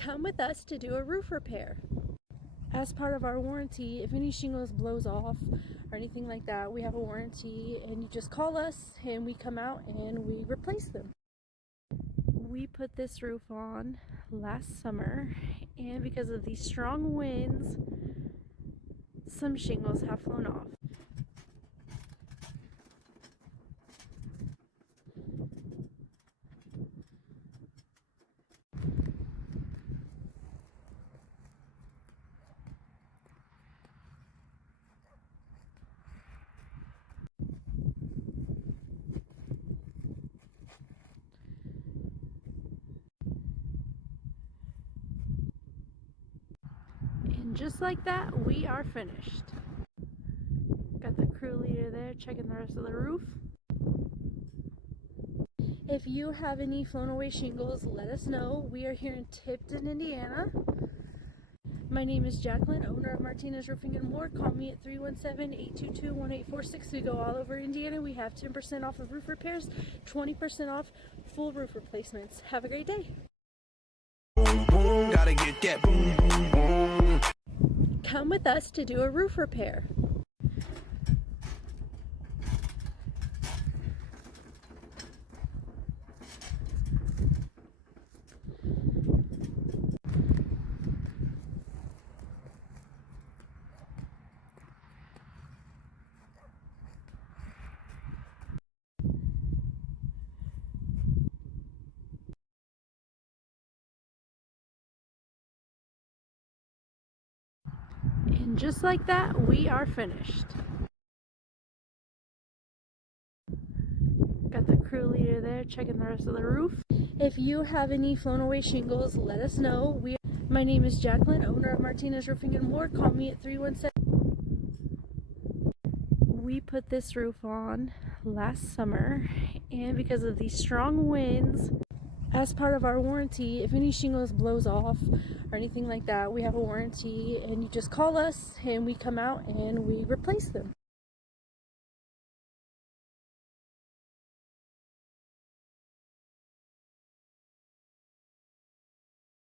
Come with us to do a roof repair. As part of our warranty, if any shingles blows off or anything like that, we have a warranty, and you just call us and we come out and we replace them. We put this roof on last summer, and because of these strong winds, some shingles have flown off. And just like that, we are finished. Got the crew leader there checking the rest of the roof. If you have any flown away shingles, let us know. We are here in Tipton, Indiana. My name is Jacqueline, owner of Martinez Roofing and More. Call me at 317-822-1846. We go all over Indiana. We have 10% off of roof repairs, 20% off full roof replacements. Have a great day. Gotta get that boom, boom, boom. Come with us to do a roof repair. And just like that, we are finished. Got the crew leader there checking the rest of the roof. If you have any flown away shingles, let us know. My name is Jacqueline, owner of Martinez Roofing and More. Call me at 317. We put this roof on last summer, and because of these strong winds, as part of our warranty, if any shingles blows off or anything like that, we have a warranty, and you just call us and we come out and we replace them.